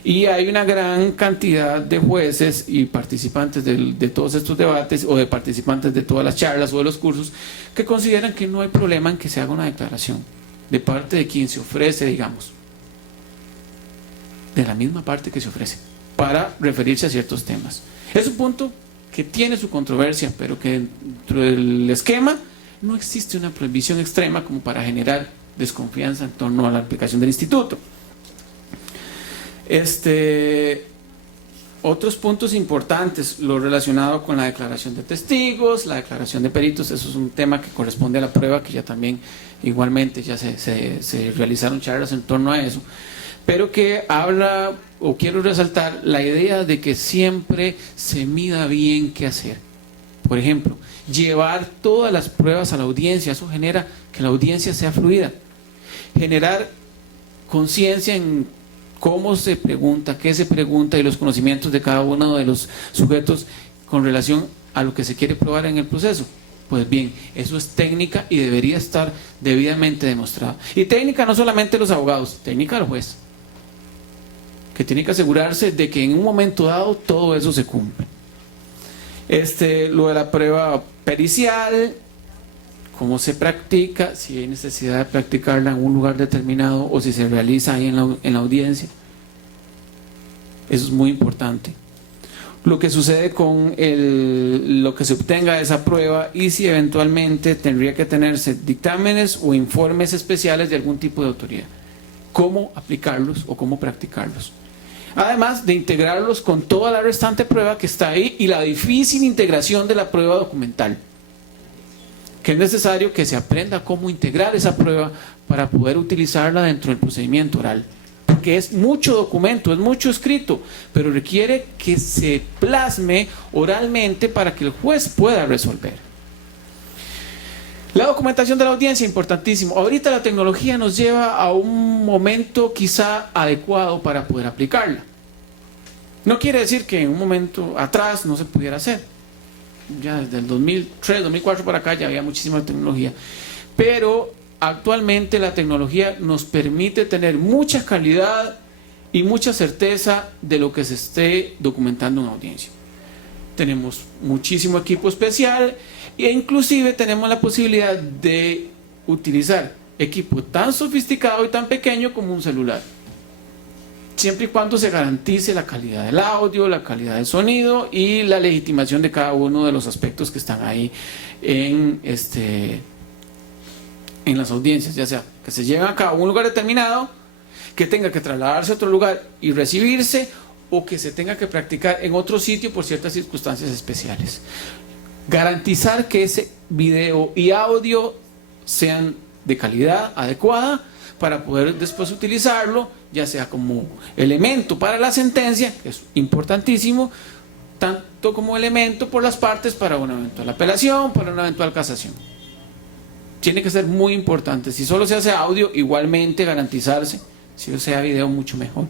Y hay una gran cantidad de jueces y participantes de todos estos debates o de participantes de todas las charlas o de los cursos que consideran que no hay problema en que se haga una declaración de parte de quien se ofrece, digamos, de la misma parte que se ofrece, para referirse a ciertos temas. Es un punto que tiene su controversia, pero que dentro del esquema no existe una prohibición extrema como para generar desconfianza en torno a la aplicación del instituto. Otros puntos importantes, lo relacionado con la declaración de testigos, la declaración de peritos, eso es un tema que corresponde a la prueba, que ya también igualmente ya se realizaron charlas en torno a eso, pero que habla, o quiero resaltar, la idea de que siempre se mida bien qué hacer. Por ejemplo, llevar todas las pruebas a la audiencia, eso genera que la audiencia sea fluida. Generar conciencia en cómo se pregunta, qué se pregunta y los conocimientos de cada uno de los sujetos con relación a lo que se quiere probar en el proceso. Pues bien, eso es técnica y debería estar debidamente demostrado. Y técnica no solamente los abogados, técnica del juez, que tiene que asegurarse de que en un momento dado todo eso se cumple. Lo de la prueba pericial, cómo se practica, si hay necesidad de practicarla en un lugar determinado o si se realiza ahí en la audiencia. Eso es muy importante. Lo que sucede con lo que se obtenga de esa prueba y si eventualmente tendría que tenerse dictámenes o informes especiales de algún tipo de autoridad. Cómo aplicarlos o cómo practicarlos. Además de integrarlos con toda la restante prueba que está ahí y la difícil integración de la prueba documental, que es necesario que se aprenda cómo integrar esa prueba para poder utilizarla dentro del procedimiento oral. porque es mucho documento, es mucho escrito, pero requiere que se plasme oralmente para que el juez pueda resolver. La documentación de la audiencia, importantísimo. Ahorita la tecnología nos lleva a un momento quizá adecuado para poder aplicarla. No quiere decir que en un momento atrás no se pudiera hacer. Ya desde el 2003, 2004 para acá ya había muchísima tecnología. Pero actualmente la tecnología nos permite tener mucha calidad y mucha certeza de lo que se esté documentando en audiencia. Tenemos muchísimo equipo especial e inclusive tenemos la posibilidad de utilizar equipo tan sofisticado y tan pequeño como un celular, siempre y cuando se garantice la calidad del audio, la calidad del sonido y la legitimación de cada uno de los aspectos que están ahí en las audiencias, ya sea que se lleven a cabo en un lugar determinado, que tenga que trasladarse a otro lugar y recibirse, o que se tenga que practicar en otro sitio por ciertas circunstancias especiales. Garantizar que ese video y audio sean de calidad adecuada para poder después utilizarlo, ya sea como elemento para la sentencia, que es importantísimo, tanto como elemento por las partes para una eventual apelación, para una eventual casación. Tiene que ser muy importante. Si solo se hace audio, igualmente garantizarse. Si sea video, mucho mejor.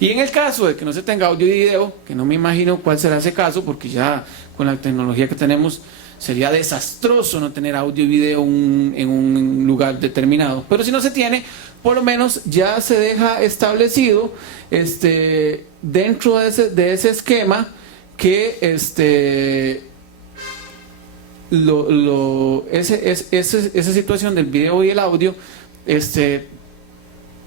Y en el caso de que no se tenga audio y video, que no me imagino cuál será ese caso, porque ya con la tecnología que tenemos sería desastroso no tener audio y video en un lugar determinado. Pero si no se tiene, por lo menos ya se deja establecido dentro de ese esquema que esa situación del video y el audio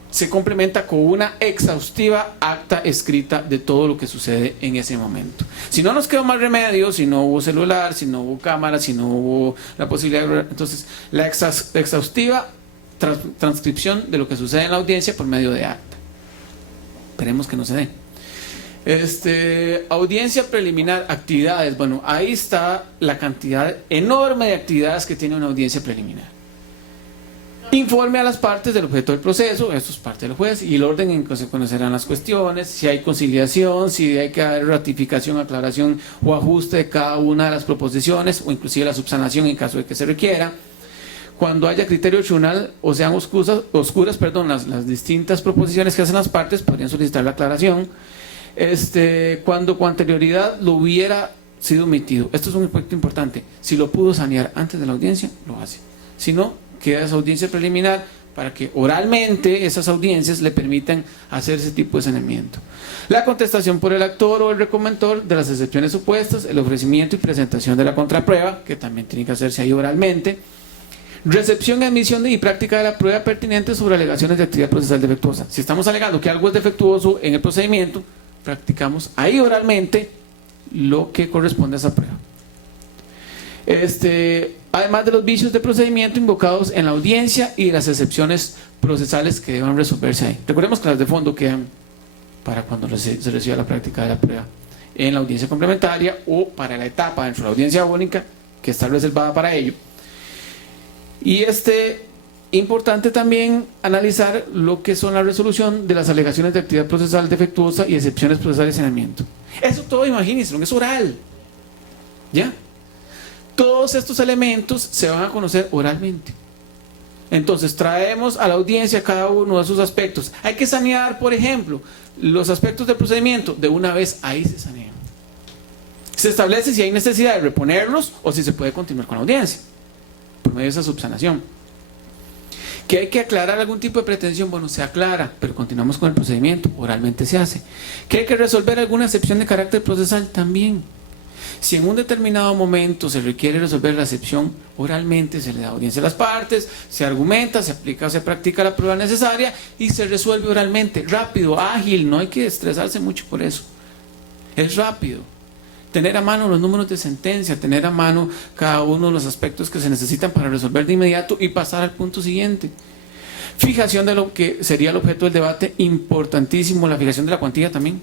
se complementa con una exhaustiva acta escrita de todo lo que sucede en ese momento. Si no nos quedó más remedio, si no hubo celular, si no hubo cámara, si no hubo la posibilidad de... Entonces, la exhaustiva transcripción de lo que sucede en la audiencia por medio de acta. Esperemos que no se dé. Audiencia preliminar, actividades. Bueno, ahí está la cantidad enorme de actividades que tiene una audiencia preliminar. Informe a las partes del objeto del proceso, esto es parte del juez, y el orden en que se conocerán las cuestiones, si hay conciliación, si hay que dar ratificación, aclaración o ajuste de cada una de las proposiciones, o inclusive la subsanación en caso de que se requiera. Cuando haya criterio tribunal o sean oscuras, las distintas proposiciones que hacen las partes podrían solicitar la aclaración. Cuando con anterioridad lo hubiera sido omitido, esto es un aspecto importante, si lo pudo sanear antes de la audiencia, lo hace. Si no, queda esa audiencia preliminar para que oralmente esas audiencias le permitan hacer ese tipo de saneamiento. La contestación por el actor o el recomentor de las excepciones supuestas, el ofrecimiento y presentación de la contraprueba, que también tiene que hacerse ahí oralmente. Recepción, admisión y práctica de la prueba pertinente sobre alegaciones de actividad procesal defectuosa. Si estamos alegando que algo es defectuoso en el procedimiento, practicamos ahí oralmente lo que corresponde a esa prueba. Además de los vicios de procedimiento invocados en la audiencia y las excepciones procesales que deban resolverse ahí. Recordemos que las de fondo quedan para cuando se reciba la práctica de la prueba en la audiencia complementaria o para la etapa dentro de la audiencia única que está reservada para ello. Y importante también analizar lo que son la resolución de las alegaciones de actividad procesal defectuosa y excepciones procesales de saneamiento. Eso todo, imagínense, es oral. ¿Ya? Todos estos elementos se van a conocer oralmente. Entonces traemos a la audiencia cada uno de sus aspectos. Hay que sanear, por ejemplo, los aspectos del procedimiento. De una vez ahí se sanean. Se establece si hay necesidad de reponerlos o si se puede continuar con la audiencia por medio de esa subsanación. ¿Que hay que aclarar algún tipo de pretensión? Bueno, se aclara, pero continuamos con el procedimiento. Oralmente se hace. ¿Que hay que resolver alguna excepción de carácter procesal? También. Si en un determinado momento se requiere resolver la excepción, oralmente se le da audiencia a las partes, se argumenta, se aplica o se practica la prueba necesaria y se resuelve oralmente, rápido, ágil, no hay que estresarse mucho por eso. Es rápido. Tener a mano los números de sentencia, tener a mano cada uno de los aspectos que se necesitan para resolver de inmediato y pasar al punto siguiente. Fijación de lo que sería el objeto del debate, importantísimo, la fijación de la cuantía también,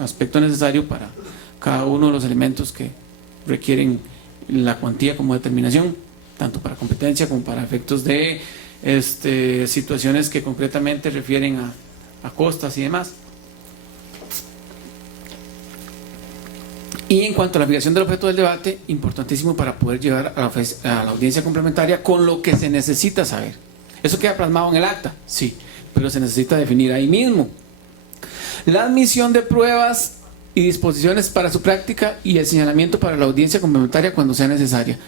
aspecto necesario para cada uno de los elementos que requieren la cuantía como determinación, tanto para competencia como para efectos de situaciones que concretamente refieren a costas y demás. Y en cuanto a la fijación del objeto del debate, importantísimo para poder llevar a la audiencia complementaria con lo que se necesita saber. ¿Eso queda plasmado en el acta? Sí, pero se necesita definir ahí mismo. La admisión de pruebas y disposiciones para su práctica y el señalamiento para la audiencia complementaria cuando sea necesaria.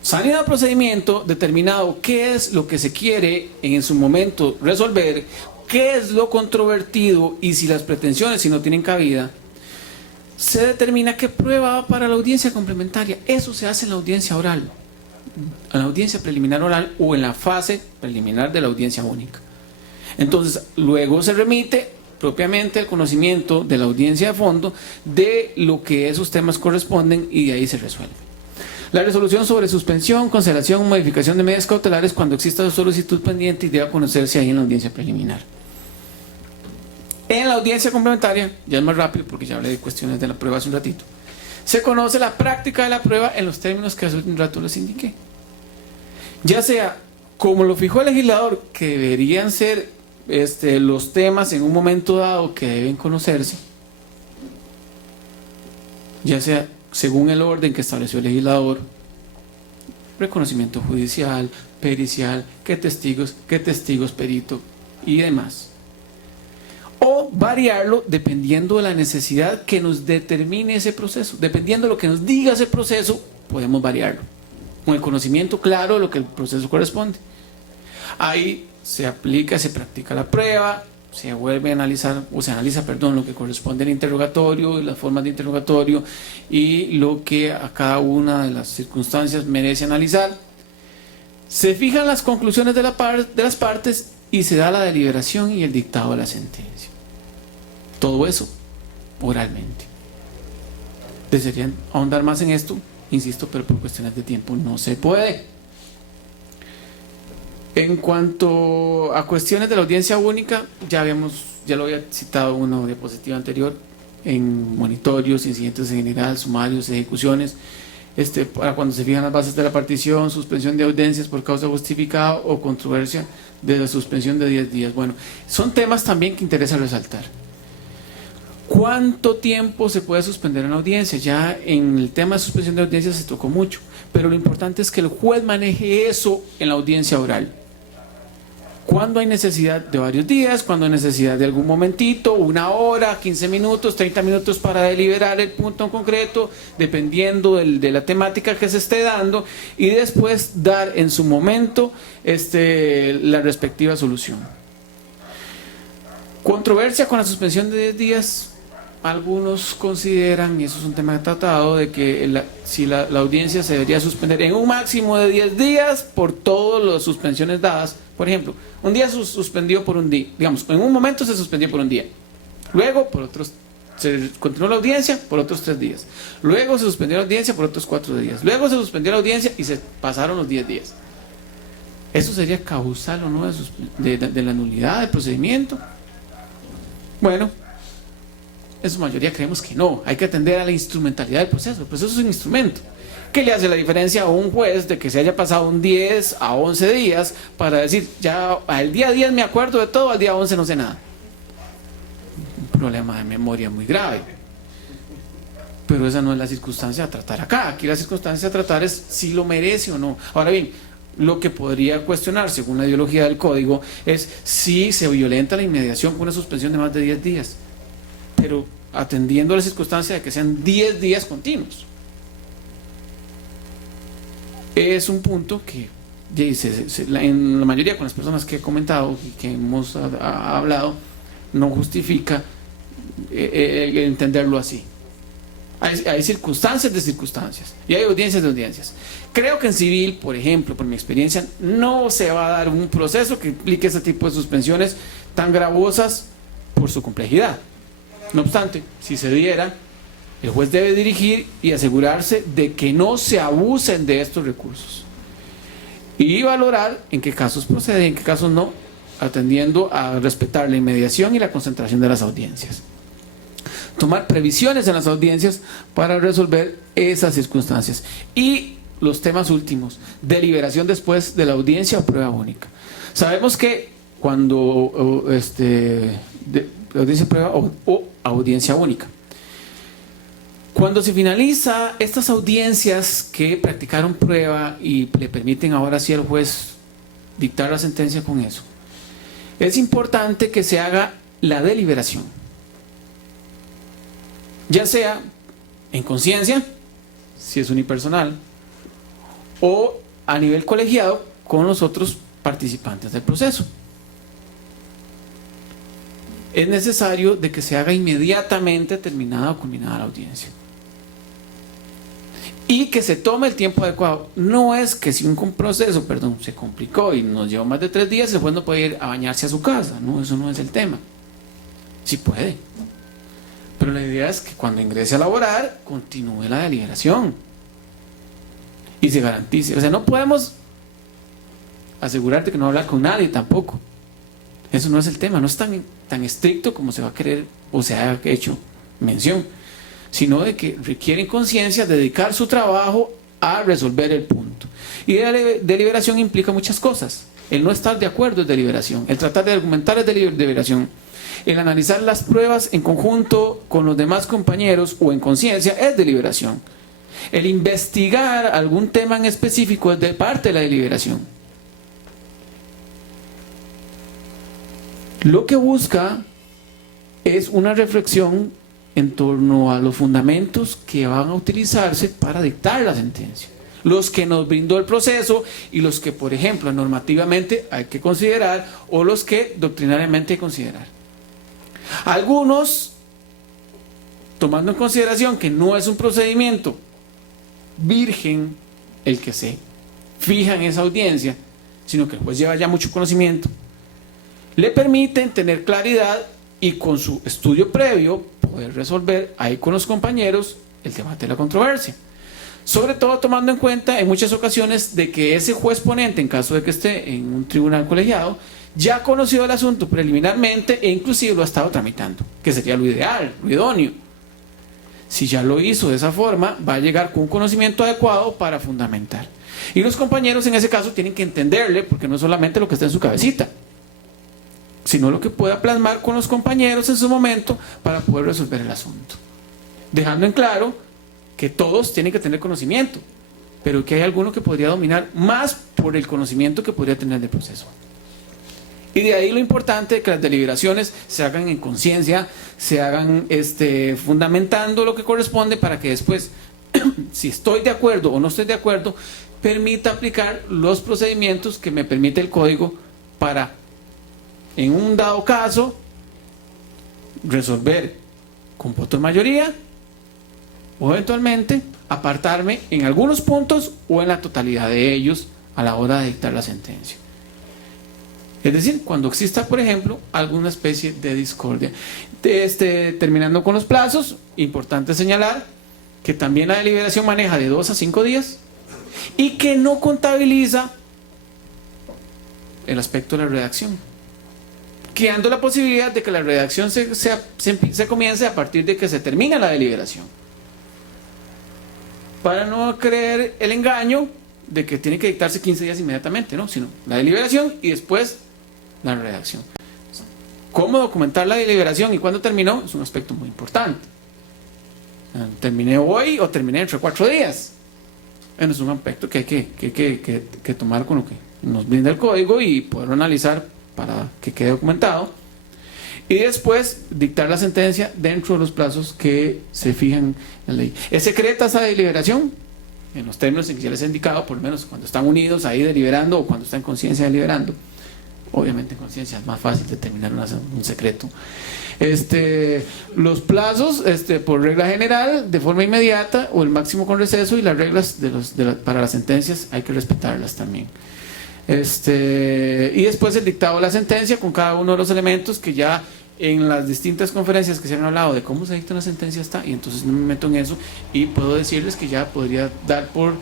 Salido del procedimiento, determinado qué es lo que se quiere en su momento resolver, qué es lo controvertido y si las pretensiones, si no tienen cabida, se determina qué prueba va para la audiencia complementaria. Eso se hace en la audiencia oral, en la audiencia preliminar oral o en la fase preliminar de la audiencia única. Entonces, luego se remite propiamente el conocimiento de la audiencia de fondo de lo que esos temas corresponden y de ahí se resuelve. La resolución sobre suspensión, cancelación o modificación de medidas cautelares cuando exista solicitud pendiente y deba conocerse ahí en la audiencia preliminar. En la audiencia complementaria, ya es más rápido porque ya hablé de cuestiones de la prueba hace un ratito, se conoce la práctica de la prueba en los términos que hace un rato les indiqué. Ya sea como lo fijó el legislador, que deberían ser los temas en un momento dado que deben conocerse, ya sea según el orden que estableció el legislador, reconocimiento judicial, pericial, qué testigos, perito y demás. O variarlo dependiendo de la necesidad que nos determine ese proceso. Dependiendo de lo que nos diga ese proceso, podemos variarlo. Con el conocimiento claro de lo que el proceso corresponde. Ahí se aplica, se practica la prueba, se vuelve a analizar, o se analiza, lo que corresponde al interrogatorio y las formas de interrogatorio y lo que a cada una de las circunstancias merece analizar. Se fijan las conclusiones de las partes y se da la deliberación y el dictado de la sentencia. Todo eso oralmente. Desearían ahondar más en esto, insisto, pero por cuestiones de tiempo no se puede. En cuanto a cuestiones de la audiencia única, ya lo había citado en una diapositiva anterior, en monitorios, incidentes en general, sumarios, ejecuciones, para cuando se fijan las bases de la partición, suspensión de audiencias por causa justificada o controversia de la suspensión de 10 días. Bueno, son temas también que interesa resaltar. ¿Cuánto tiempo se puede suspender una audiencia? Ya en el tema de suspensión de audiencias se tocó mucho, pero lo importante es que el juez maneje eso en la audiencia oral. ¿Cuándo hay necesidad de varios días? ¿Cuándo hay necesidad de algún momentito? 1 hora, 15 minutos, 30 minutos para deliberar el punto en concreto, dependiendo de la temática que se esté dando, y después dar en su momento la respectiva solución. Controversia con la suspensión de 10 días. Algunos consideran, y eso es un tema tratado, de que si la audiencia se debería suspender en un máximo de 10 días por todas las suspensiones dadas. Por ejemplo, un día se suspendió por un día, digamos, en un momento se suspendió por un día, luego se continuó la audiencia por otros 3 días, luego se suspendió la audiencia por otros 4 días, luego se suspendió la audiencia y se pasaron los 10 días. ¿Eso sería causal o no de la nulidad del procedimiento? Bueno, en su mayoría creemos que no. Hay que atender a la instrumentalidad del proceso. El proceso es un instrumento. ¿Qué le hace la diferencia a un juez de que se haya pasado un 10 a 11 días para decir, ya al día 10 me acuerdo de todo, al día 11 no sé nada? Un problema de memoria muy grave. Pero esa no es la circunstancia a tratar acá. Aquí la circunstancia a tratar es si lo merece o no. Ahora bien, lo que podría cuestionar, según la ideología del código, es si se violenta la inmediación con una suspensión de más de 10 días. Pero atendiendo a la circunstancia de que sean 10 días continuos. Es un punto que en la mayoría con las personas que he comentado y que hemos hablado, no justifica entenderlo así. Hay circunstancias de circunstancias y hay audiencias de audiencias. Creo que en civil, por ejemplo, por mi experiencia, no se va a dar un proceso que implique ese tipo de suspensiones tan gravosas por su complejidad. No obstante, si se diera, el juez debe dirigir y asegurarse de que no se abusen de estos recursos y valorar en qué casos procede y en qué casos no, atendiendo a respetar la inmediación y la concentración de las audiencias. Tomar previsiones en las audiencias para resolver esas circunstancias. Y los temas últimos, deliberación después de la audiencia o prueba única. Sabemos que cuando audiencia prueba o audiencia única. Cuando se finaliza estas audiencias que practicaron prueba y le permiten ahora sí al juez dictar la sentencia con eso, es importante que se haga la deliberación, ya sea en conciencia, si es unipersonal, o a nivel colegiado con los otros participantes del proceso. Es necesario de que se haga inmediatamente terminada o culminada la audiencia. Y que se tome el tiempo adecuado. No es que si un proceso, se complicó y nos llevó más de 3 días, después no puede ir a bañarse a su casa. No, eso no es el tema. Sí puede. Pero la idea es que cuando ingrese a laborar, continúe la deliberación. Y se garantice. O sea, no podemos asegurarte que no va a hablar con nadie tampoco. Eso no es el tema. No es tan estricto como se va a querer o se ha hecho mención, sino de que requieren conciencia, dedicar su trabajo a resolver el punto. Y la deliberación implica muchas cosas. El no estar de acuerdo es deliberación. El tratar de argumentar es deliberación. El analizar las pruebas en conjunto con los demás compañeros o en conciencia es deliberación. El investigar algún tema en específico es de parte de la deliberación. Lo que busca es una reflexión en torno a los fundamentos que van a utilizarse para dictar la sentencia. Los que nos brindó el proceso y los que, por ejemplo, normativamente hay que considerar o los que doctrinariamente hay que considerar. Algunos, tomando en consideración que no es un procedimiento virgen el que se fija en esa audiencia, sino que el juez lleva ya mucho conocimiento, le permiten tener claridad y con su estudio previo poder resolver ahí con los compañeros el debate de la controversia. Sobre todo tomando en cuenta en muchas ocasiones de que ese juez ponente, en caso de que esté en un tribunal colegiado, ya conoció el asunto preliminarmente e inclusive lo ha estado tramitando, que sería lo ideal, lo idóneo. Si ya lo hizo de esa forma, va a llegar con un conocimiento adecuado para fundamentar. Y los compañeros en ese caso tienen que entenderle, porque no es solamente lo que está en su cabecita, sino lo que pueda plasmar con los compañeros en su momento para poder resolver el asunto. Dejando en claro que todos tienen que tener conocimiento, pero que hay alguno que podría dominar más por el conocimiento que podría tener del proceso. Y de ahí lo importante de que las deliberaciones se hagan en conciencia, se hagan fundamentando lo que corresponde para que después, si estoy de acuerdo o no estoy de acuerdo, permita aplicar los procedimientos que me permite el código para, en un dado caso, resolver con voto de mayoría o eventualmente apartarme en algunos puntos o en la totalidad de ellos a la hora de dictar la sentencia. Es decir, cuando exista, por ejemplo, alguna especie de discordia. Terminando con los plazos, importante señalar que también la deliberación maneja de 2 a 5 días y que no contabiliza el aspecto de la redacción, creando la posibilidad de que la redacción se comience a partir de que se termina la deliberación, para no creer el engaño de que tiene que dictarse 15 días inmediatamente, ¿no? Sino la deliberación y después la redacción. ¿Cómo documentar la deliberación y cuándo terminó? Es un aspecto muy importante. ¿Terminé hoy o terminé dentro de 4 días? Bueno, es un aspecto que hay que tomar con lo que nos brinda el código y poderlo analizar para que quede documentado. Y después dictar la sentencia dentro de los plazos que se fijan en la ley. ¿Es secreta esa deliberación? En los términos en que ya les he indicado, por lo menos cuando están unidos ahí deliberando o cuando están en conciencia deliberando. Obviamente en conciencia es más fácil determinar un secreto. Los plazos, por regla general, de forma inmediata o el máximo con receso, y las reglas para las sentencias hay que respetarlas también. Y después el dictado de la sentencia con cada uno de los elementos que ya en las distintas conferencias que se han hablado de cómo se dicta una sentencia está, y entonces no me meto en eso y puedo decirles que ya podría dar por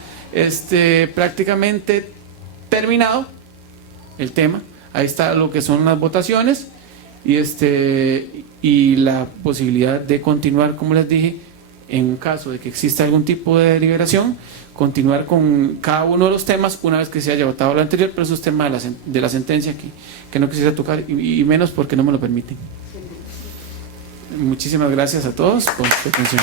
prácticamente terminado el tema. Ahí está lo que son las votaciones y la posibilidad de continuar, como les dije, en un caso de que exista algún tipo de deliberación continuar con cada uno de los temas una vez que se haya votado lo anterior, pero eso es tema de la sentencia que no quisiera tocar, y menos porque no me lo permiten. Muchísimas gracias a todos por su atención.